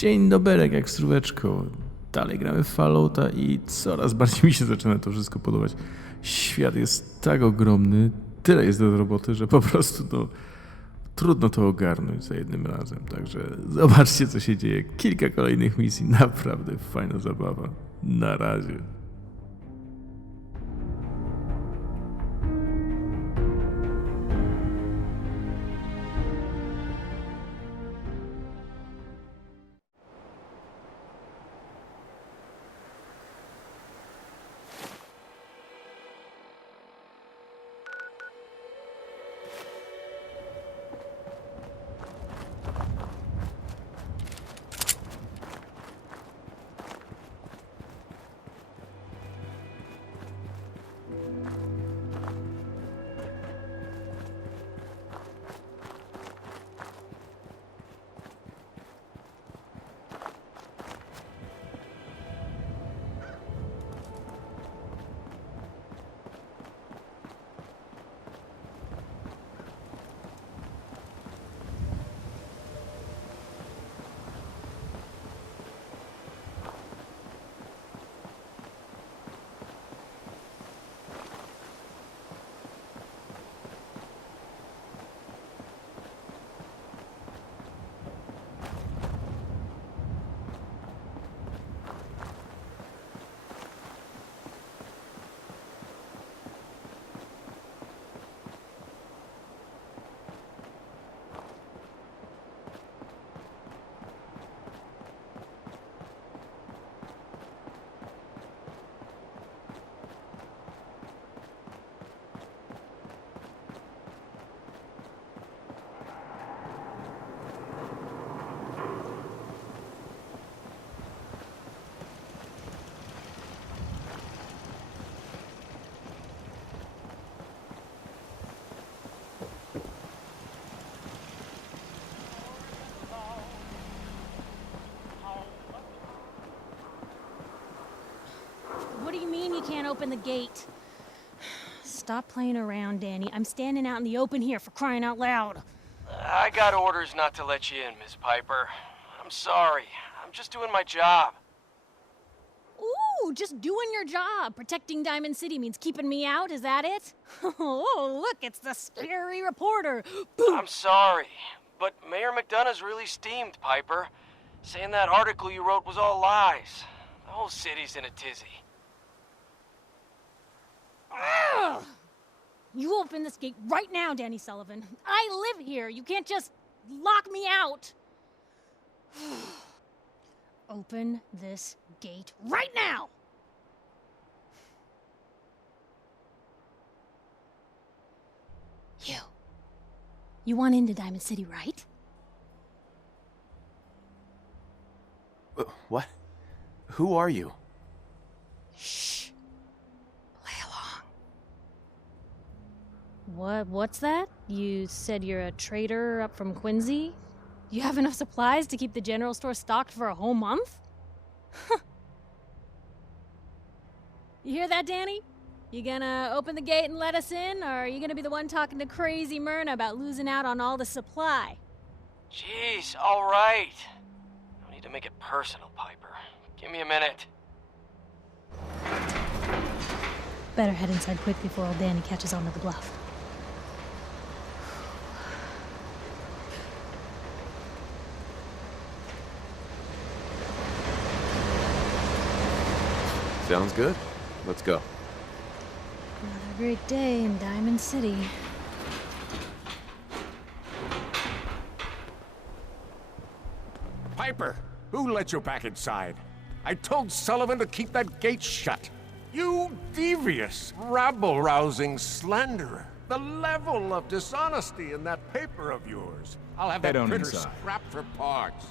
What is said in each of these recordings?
Dzień doberek jak stróweczko. Dalej gramy w Fallouta i coraz bardziej mi się zaczyna to wszystko podobać. Świat jest tak ogromny, tyle jest do roboty, że po prostu trudno to ogarnąć za jednym razem. Także zobaczcie, co się dzieje. Kilka kolejnych misji, naprawdę fajna zabawa. Na razie. What do you mean you can't open the gate? Stop playing around, Danny. I'm standing out in the open here, for crying out loud. I got orders not to let you in, Miss Piper. I'm sorry. I'm just doing my job. Ooh, just doing your job. Protecting Diamond City means keeping me out, is that it? Oh, look, it's the scary reporter. Boom. I'm sorry, but Mayor McDonough's really steamed, Piper. Saying that article you wrote was all lies. The whole city's in a tizzy. Ugh. You open this gate right now, Danny Sullivan. I live here. You can't just lock me out. Open this gate right now! You want into Diamond City, right? What? Who are you? Shh. Play along. What's that? You said you're a trader up from Quincy? You have enough supplies to keep the general store stocked for a whole month? You hear that, Danny? You gonna open the gate and let us in, or are you gonna be the one talking to crazy Myrna about losing out on all the supply? Jeez, all right. No need to make it personal, Piper. Give me a minute. Better head inside quick before old Danny catches on to the bluff. Sounds good. Let's go. Another great day in Diamond City. Piper, who let you back inside? I told Sullivan to keep that gate shut. You devious, rabble-rousing slanderer. The level of dishonesty in that paper of yours. I'll have that printer scrapped for parts.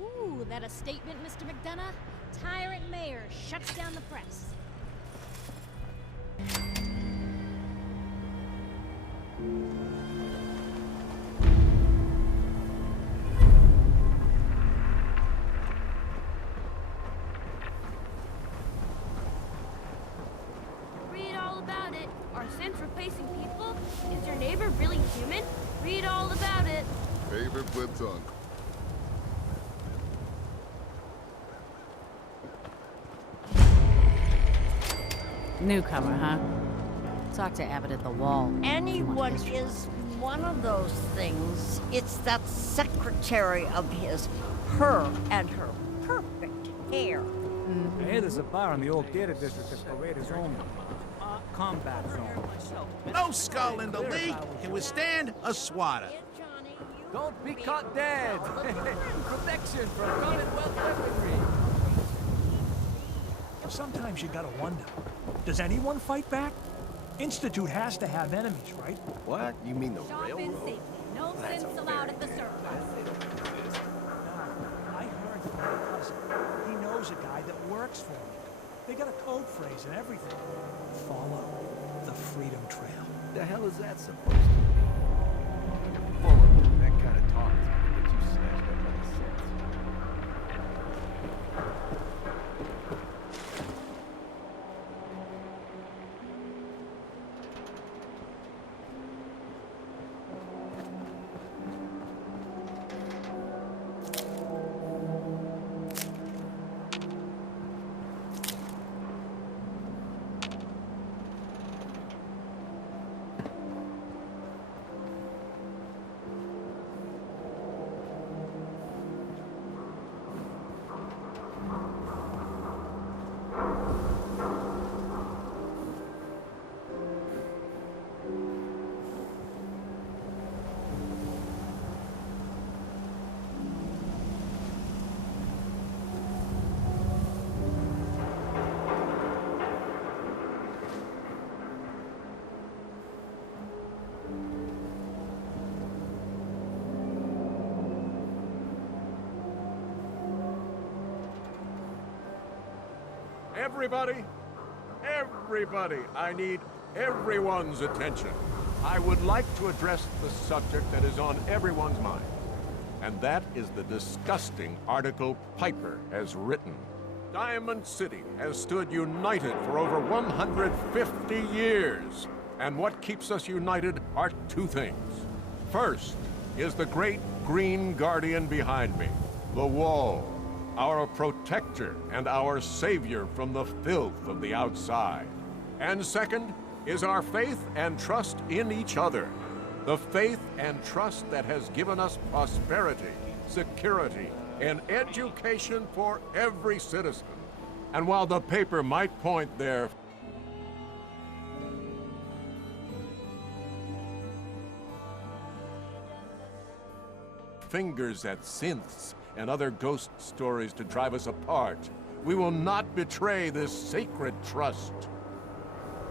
Ooh, that a statement, Mr. McDonough? Tyrant mayor shuts down the press. Read all about it. Are synths replacing people? Is your neighbor really human? Read all about it. Favorite platoon. Newcomer, huh? Talk to Abbott at the wall. Anyone is one of those things. It's that secretary of his, her and her perfect hair. I hear there's a bar in the old theater district that Paredes own. Combat zone. No skull in the league can withstand a swatter. Don't be caught dead! Protection from Commonwealth weaponry! Sometimes you gotta wonder, does anyone fight back? Institute has to have enemies, right? What? You mean the Shop in railroad? safety. No sins allowed at the surplus. I heard from my cousin. He knows a guy that works for him. They got a code phrase and everything. Follow the Freedom Trail. The hell is that supposed to be? Full of that kind of talk is gonna get you snatched up by the sense. Everybody, I need everyone's attention. I would like to address the subject that is on everyone's mind. And that is the disgusting article Piper has written. Diamond City has stood united for over 150 years. And what keeps us united are two things. First is the great green guardian behind me, the wall. Our protector and our savior from the filth of the outside. And second is our faith and trust in each other. The faith and trust that has given us prosperity, security, and education for every citizen. And while the paper might point their fingers at synths and other ghost stories to drive us apart, we will not betray this sacred trust.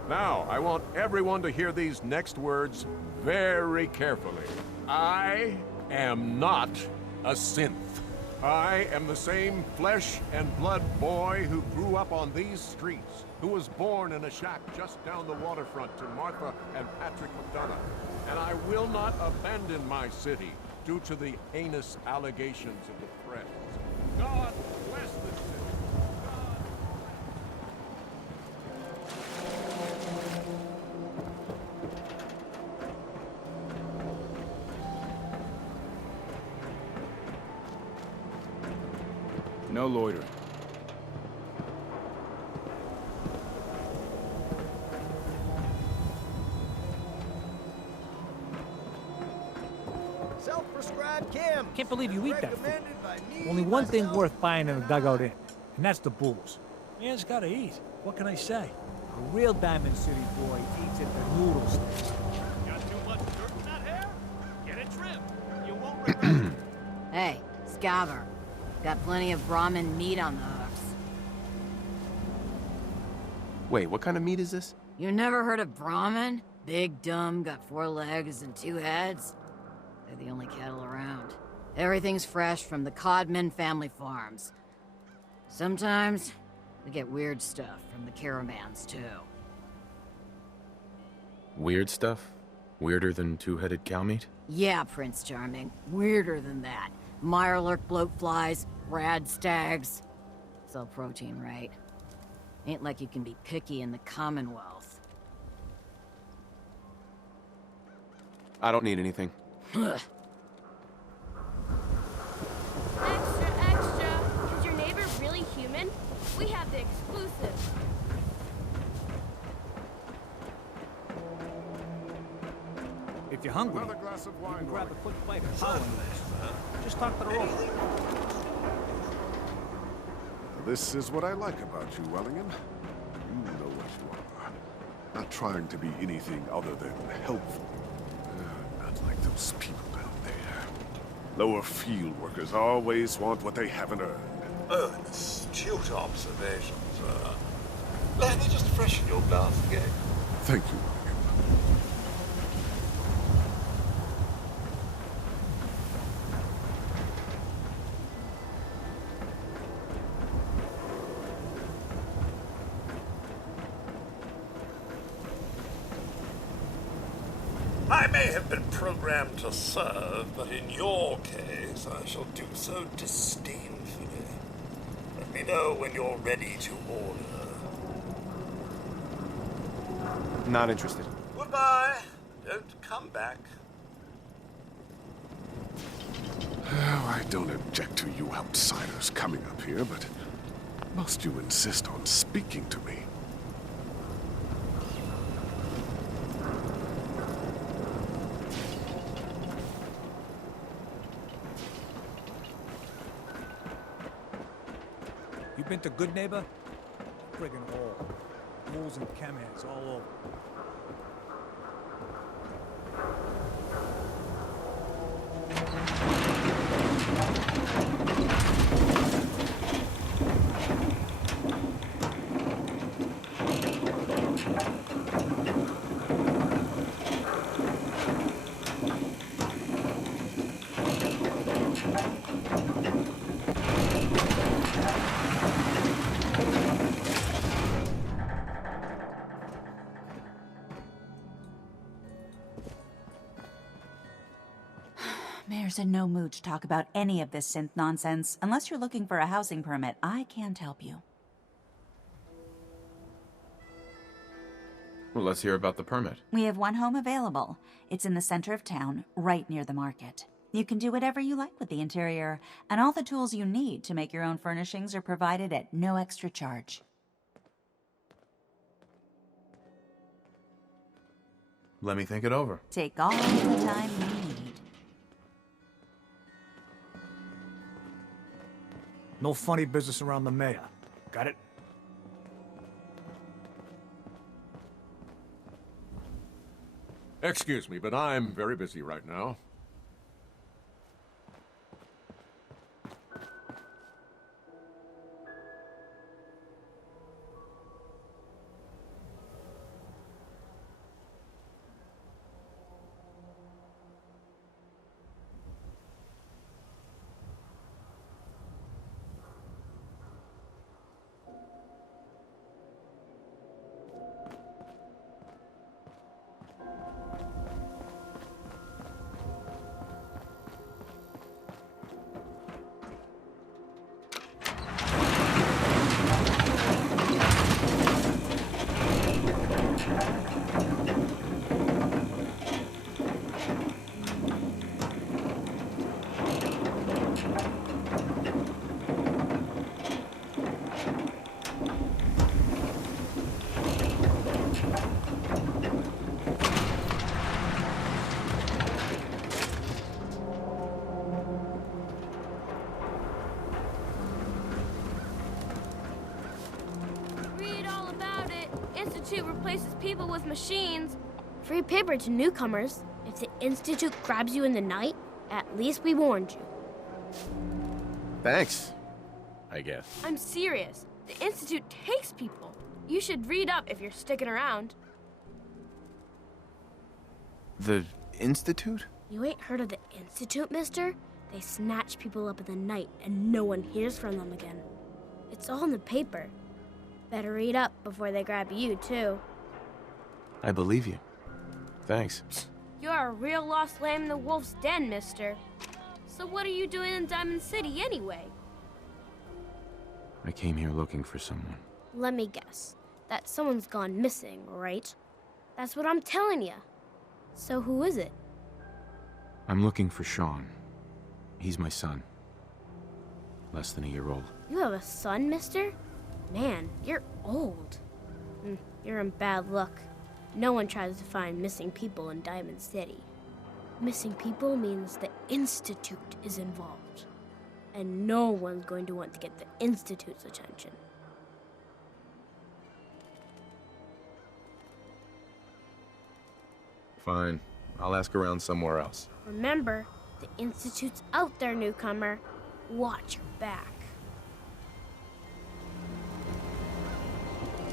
Now, I want everyone to hear these next words very carefully. I am not a synth. I am the same flesh and blood boy who grew up on these streets, who was born in a shack just down the waterfront to Martha and Patrick McDonough. And I will not abandon my city due to the heinous allegations of the press. God bless this city. No loitering. Self-prescribed Kim. Can't believe you eat that food. Recommended by me, Only one thing myself. worth buying in a dugout inn, and that's the booze. Man's gotta eat. What can I say? A real Diamond City boy eats at the noodle stand. Got too much dirt in that hair? Get it trimmed. You won't regret it. Hey, Scaver. Got plenty of Brahmin meat on the hooks. Wait, what kind of meat is this? You never heard of Brahmin? Big, dumb, got 4 legs and 2 heads. They're the only cattle around. Everything's fresh from the Codman family farms. Sometimes, we get weird stuff from the caravans, too. Weird stuff? Weirder than two-headed cow meat? Yeah, Prince Charming. Weirder than that. Mirelurk bloatflies, rad stags. It's all protein, right? Ain't like you can be picky in the Commonwealth. I don't need anything. Extra, extra. Is your neighbor really human? We have the exclusive. If you're hungry, Another glass of you wine, can grab a Rory. quick bite of power. Just talk to the rover. This is what I like about you, Wellingham. You know what you are. Not trying to be anything other than helpful. Not like those people down there. Lower field workers always want what they haven't earned. Oh, an astute observation, sir. Let me just freshen your glass again. Thank you, Wellingham. I may have been programmed to serve, but in your case, I shall do so disdainfully. Let me know when you're ready to order. Not interested. Goodbye. Don't come back. Oh, I don't object to you outsiders coming up here, but must you insist on speaking to me? You been to Good Neighbor? Friggin' hole. Moles and chemheads all over. Mayor's in no mood to talk about any of this synth nonsense. Unless you're looking for a housing permit, I can't help you. Well, let's hear about the permit. We have one home available. It's in the center of town, right near the market. You can do whatever you like with the interior, and all the tools you need to make your own furnishings are provided at no extra charge. Let me think it over. Take all the time you need. No funny business around the mayor. Got it? Excuse me, but I'm very busy right now. Institute replaces people with machines. Free paper to newcomers. If the Institute grabs you in the night, at least we warned you. Thanks, I guess. I'm serious. The Institute takes people. You should read up if you're sticking around. The Institute? You ain't heard of the Institute, mister? They snatch people up in the night and no one hears from them again. It's all in the paper. Better read up before they grab you, too. I believe you. Thanks. You're a real lost lamb in the wolf's den, mister. So what are you doing in Diamond City anyway? I came here looking for someone. Let me guess. That someone's gone missing, right? That's what I'm telling you. So who is it? I'm looking for Sean. He's my son. Less than a year old. You have a son, mister? Man, you're old. You're in bad luck. No one tries to find missing people in Diamond City. Missing people means the Institute is involved. And no one's going to want to get the Institute's attention. Fine. I'll ask around somewhere else. Remember, the Institute's out there, newcomer. Watch your back.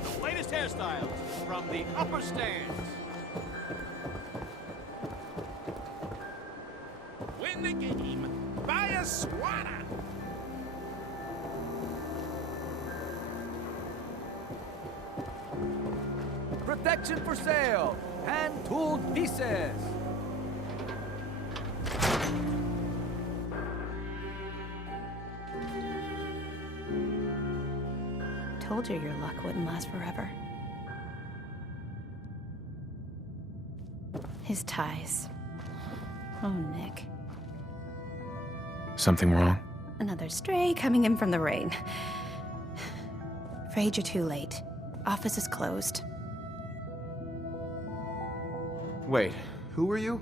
The latest hairstyles from the upper stands. Win the game. Buy a swatter. Protection for sale. Hand-tooled pieces. Told you your luck wouldn't last forever. His ties. Oh, Nick. Something wrong? Another stray coming in from the rain. Afraid you're too late. Office is closed. Wait, who are you?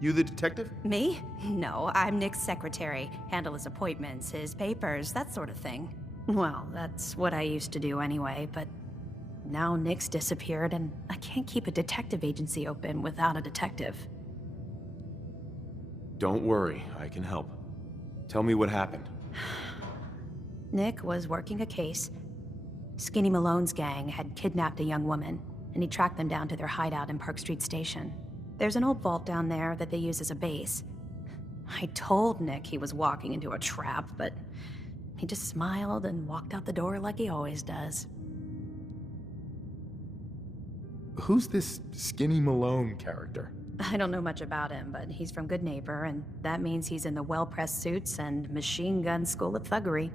You the detective? Me? No, I'm Nick's secretary. Handle his appointments, his papers, that sort of thing. Well, that's what I used to do anyway, but now Nick's disappeared and I can't keep a detective agency open without a detective. Don't worry, I can help. Tell me what happened. Nick was working a case. Skinny Malone's gang had kidnapped a young woman, and he tracked them down to their hideout in Park Street Station. There's an old vault down there that they use as a base. I told Nick he was walking into a trap, but he just smiled and walked out the door like he always does. Who's this Skinny Malone character? I don't know much about him, but he's from Good Neighbor, and that means he's in the well-pressed suits and machine gun school of thuggery.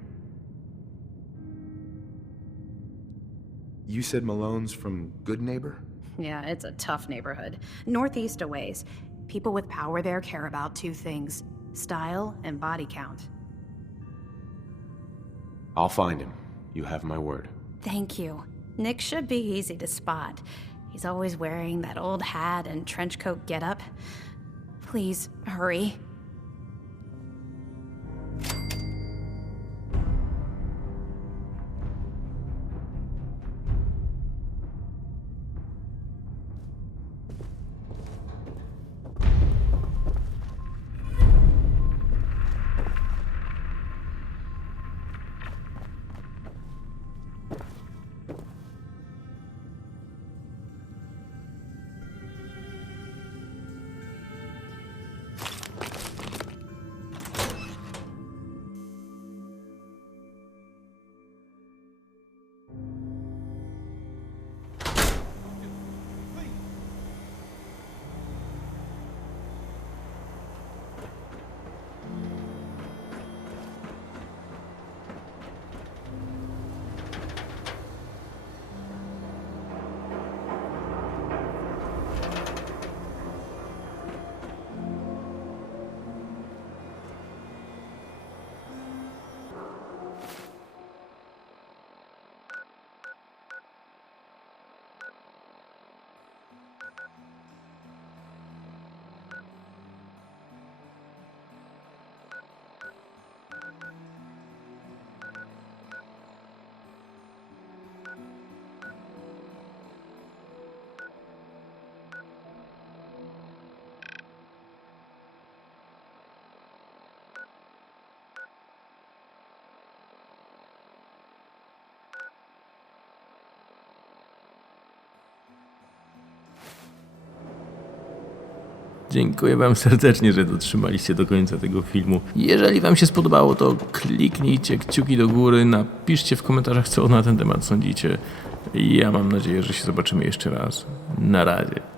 You said Malone's from Good Neighbor? Yeah, it's a tough neighborhood. Northeast a ways. People with power there care about two things: style and body count. I'll find him. You have my word. Thank you. Nick should be easy to spot. He's always wearing that old hat and trench coat getup. Please, hurry. Dziękuję wam serdecznie, że dotrzymaliście do końca tego filmu. Jeżeli wam się spodobało, to kliknijcie kciuki do góry, napiszcie w komentarzach, co na ten temat sądzicie. Ja mam nadzieję, że się zobaczymy jeszcze raz. Na razie.